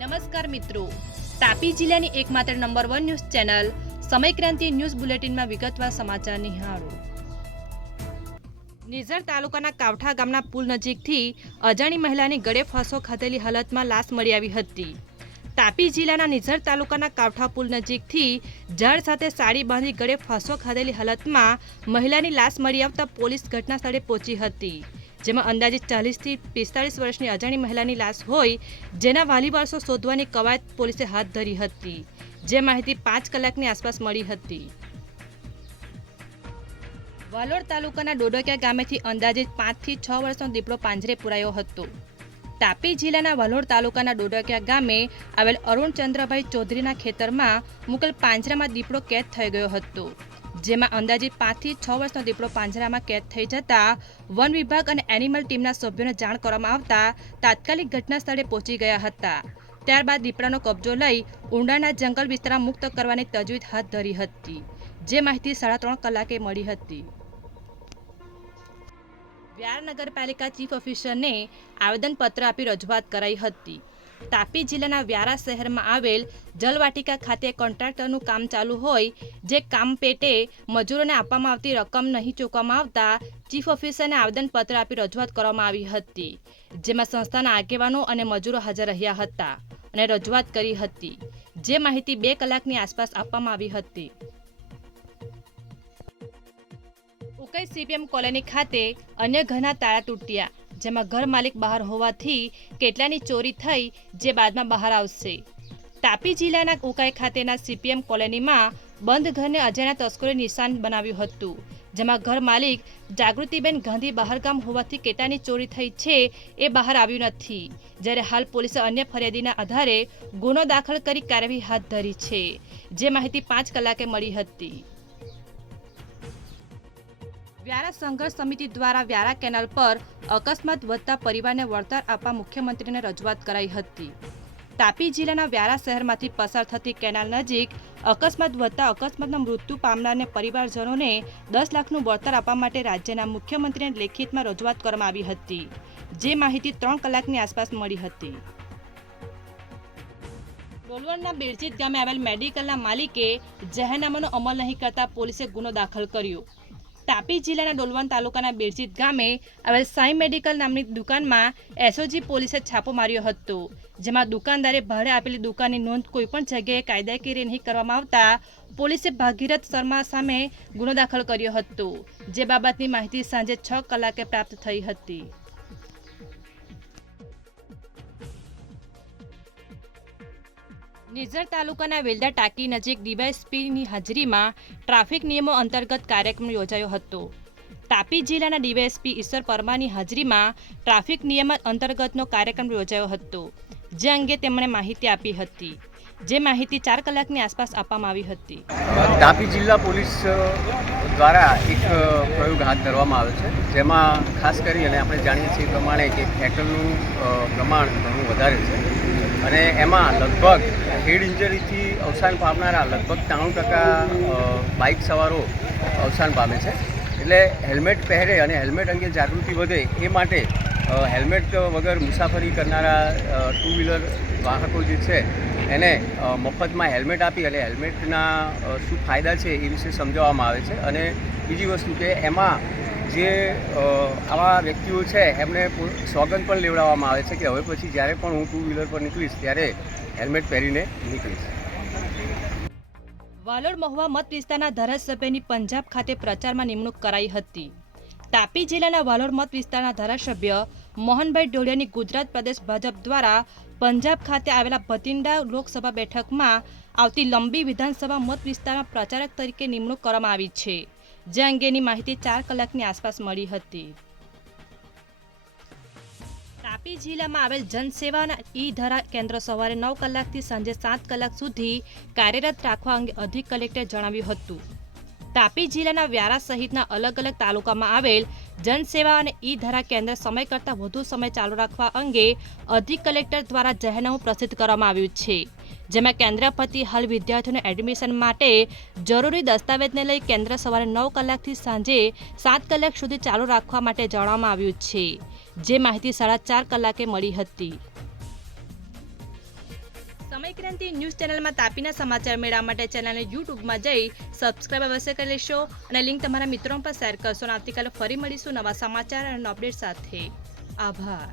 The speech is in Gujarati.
નમસ્કાર મિત્રો, તાપી જિલ્લાની એકમાત્ર નંબર 1 ન્યૂઝ ચેનલ સમય ક્રાંતિ ન્યૂઝ બુલેટિનમાં વિગતવાર સમાચાર નિહાળો। નિઝર તાલુકાના કાવઠા ગામના પુલ નજીકથી અજાણી મહિલાની ગળે ફાંસો ખાધેલી હાલતમાં લાશ મળી આવી હતી। તાપી જિલ્લાના નિઝર તાલુકાના કાવઠા પુલ નજીકથી ઝાડ સાથે સાડી બાંધી ગળે ફાંસો ખાધેલી હાલતમાં મહિલાની લાશ મળી આવતા પોલીસ ઘટના સ્થળે પહોંચી હતી, જેમાં અંદાજે 40 થી 45 વર્ષની અજાણી મહિલાની લાશ હોય, જેના વાલી વારસો શોધવાની કવાયત પોલીસે હાથ ધરી હતી, જે માહિતી 5 કલાકની આસપાસ મળી હતી। વાલોડ તાલુકાના ડોડકિયા ગામેથી અંદાજે 5 થી 6 વર્ષનો દીપડો પાંજરે પુરાયો હતો। તાપી જિલ્લાના વાલોડ તાલુકાના ડોડકિયા ગામે આવેલ અરુણ ચંદ્રભાઈ ચૌધરીના ખેતરમાં મુકેલ પાંજરામાં દીપડો કેદ થઈ ગયો હતો, જેમાં અંદાજે 5 થી 6 વર્ષનો દીપડો પાંજરામાં કેદ થઈ જતા વન વિભાગ અને એનિમલ ટીમના સભ્યોને જાણ કરવામાં આવતા તાત્કાલિક ઘટના સ્થળે પહોંચી ગયા હતા। ત્યારબાદ દીપડાનો કબજો લઈ ઊંડાના જંગલ વિસ્તારમાં મુક્ત કરવાની તજવીજ હાથ ધરી હતી, જે માહિતી 3.5 કલાકે મળી હતી। વ્યારા નગરપાલિકા ચીફ ઓફિસરને આવેદનપત્ર આપી રજૂઆત કરાઈ હતી। તાપી જિલ્લાના વ્યારા શહેરમાં આવેલ જલવાટિકા ખાતે કોન્ટ્રાક્ટરનું કામ ચાલુ હોય, જે કામ પેટે મજૂરોને આપવામાં આવતી રકમ નહીં ચૂકવવામાં આવતા ચીફ ઓફિસરને આવેદનપત્ર આપી રજૂઆત કરવામાં આવી હતી, જેમાં સંસ્થાના આગેવાનો અને મજૂરો હાજર રહ્યા હતા અને રજૂઆત કરી હતી, જે માહિતી 2 કલાકની આસપાસ આપવામાં આવી હતી। ઉકાઈ સીપીએમ કોલોની ખાતે અન્ય ઘરના તાળા તૂટ્યા, જેમાં ઘર માલિક બહાર હોવાથી કેટલાની ચોરી થઈ, જે બાદમાં બહાર આવશે। તાપી જિલ્લાના ઉકાઈ ખાતેના સીપીએમ કોલોનીમાં બંધ ઘરને અજાણ્યા તસ્કરોએ નિશાન બનાવ્યું હતું, જેમાં ઘર માલિક જાગૃતિબેન ગાંધી બહારગામ હોવાથી કેટલાની ચોરી થઈ છે એ બહાર આવ્યું નથી, જ્યારે હાલ પોલીસે અન્ય ફરિયાદીના આધારે ગુનો દાખલ કરી કાર્યવાહી હાથ ધરી છે, જે માહિતી 5 કલાકે મળી હતી। વ્યારા સંઘર્ષ સમિતિ દ્વારા વ્યારા કેનાલ પર અકસ્માત વધતા પરિવારને વળતર આપવા મુખ્યમંત્રીને રજૂઆત કરાઈ હતી। તાપી જિલ્લાના વ્યારા શહેરમાંથી પસાર થતી કેનાલ નજીક અકસ્માત વધતા અકસ્માતમાં મૃત્યુ પામનારને પરિવારજનોને 10 લાખનું વળતર આપવા માટે રાજ્યના મુખ્યમંત્રીને લેખિતમાં રજૂઆત કરવામાં આવી હતી, જે માહિતી 3 કલાકની આસપાસ મળી હતી। ડોલવણના બેરજીત ગામે આવેલ મેડિકલના માલિકે જાહેરનામાનો અમલ નહીં કરતા પોલીસે ગુનો દાખલ કર્યો। તાપી જિલ્લાના ડોલવણ તાલુકાના બેરજીત ગામે આવેલ સાઈ મેડિકલ નામની દુકાનમાં એસઓજી પોલીસે છાપો માર્યો હતો, જેમાં દુકાનદારે ભાડે આપેલી દુકાનની નોંધ કોઈપણ જગ્યાએ કાયદાકીય નહીં કરવામાં આવતા પોલીસે ભાગીરથ શર્મા સામે ગુનો દાખલ કર્યો હતો, જે બાબતની માહિતી સાંજે 6 કલાકે પ્રાપ્ત થઈ હતી। નિઝર તાલુકાના વેલદા ટાંકી નજીક ડીવાયએસપીની હાજરીમાં ટ્રાફિક નિયમો અંતર્ગત કાર્યક્રમ યોજાયો હતો। તાપી જિલ્લાના ડીવાયએસપી ઈશ્વર પરમારની હાજરીમાં ટ્રાફિક નિયમ અંતર્ગતનો કાર્યક્રમ યોજાયો હતો, જે અંગે તેમણે માહિતી આપી હતી, જે માહિતી 4 કલાકની આસપાસ આપવામાં આવી હતી। તાપી જિલ્લા પોલીસ દ્વારા એક પ્રયોગ હાથ ધરવામાં આવે છે, જેમાં ખાસ કરી અને આપણે જાણીએ છીએ પ્રમાણે કે ફેટલનું પ્રમાણ ઘણું વધારે છે અને એમાં લગભગ હેડ ઇન્જરીથી અવસાન પામનારા લગભગ 93% બાઇક સવારો અવસાન પામે છે। એટલે હેલ્મેટ પહેરે અને હેલ્મેટ અંગે જાગૃતિ વધે એ માટે હેલ્મેટ વગર મુસાફરી કરનારા 2 વ્હીલર વાહકો જે છે એને મફતમાં હેલ્મેટ આપી અને હેલ્મેટના શું ફાયદા છે એ વિશે સમજાવવામાં આવે છે। અને બીજી વસ્તુ કે એમાં જે આવા વ્યક્તિઓ છે એમને સોગંદ પણ લેવડાવવામાં આવે છે કે હવે પછી જ્યારે પણ હું 2 વ્હીલર પર નીકળીશ ત્યારે હેલ્મેટ પહેરીને નીકળીશ। વાલોડ મહુવા મત વિસ્તારના ધારાસભ્યની પંજાબ ખાતે પ્રચારમાં નિમણૂક કરાઈ હતી। તાપી જિલ્લાના વાલોડ મત વિસ્તારના ધારાસભ્ય મોહનભાઈ ઢોલિયાની ગુજરાત પ્રદેશ ભાજપ દ્વારા પંજાબ ખાતે આવેલા ભતિંડા લોકસભા બેઠકમાં આવતી લંબી વિધાનસભા મત વિસ્તારમાં પ્રચારક તરીકે નિમણૂક કરવામાં આવી છે, જે અંગેની માહિતી 4 કલાકની આસપાસ મળી હતી। તાપી જિલ્લામાં આવેલ જનસેવાના ઈ-ધરા કેન્દ્ર સવારે 9 કલાકથી સાંજે 7 કલાક સુધી કાર્યરત રાખવા અંગે અધિક કલેક્ટરે જણાવ્યું હતું। તાપી જિલ્લાના વ્યારા સહિતના અલગ અલગ તાલુકામાં આવેલ જનસેવા અને ઈ-ધરા કેન્દ્ર સમય કરતાં વધુ સમય ચાલુ રાખવા અંગે અધિક કલેક્ટર દ્વારા જાહેરનામું પ્રસિદ્ધ કરવામાં આવ્યું છે, જેમાં કેન્દ્ર પરથી હાલ વિદ્યાર્થીઓને એડમિશન માટે જરૂરી દસ્તાવેજને લઈ કેન્દ્ર સવારે 9 કલાકથી સાંજે 7 કલાક સુધી ચાલુ રાખવા માટે જણાવવામાં આવ્યું છે, જે માહિતી 4.5 કલાકે મળી હતી। સમય ક્રાંતિ ન્યૂઝ ચેનલમાં તાપીના સમાચાર મેળવવા માટે ચેનલને યુટ્યુબમાં જઈ સબસ્ક્રાઇબ અવશ્ય કરી લેશો અને લિંક તમારા મિત્રો પર શેર કરશો અને આવતીકાલે ફરી મળીશું નવા સમાચાર અને અપડેટ સાથે. આભાર.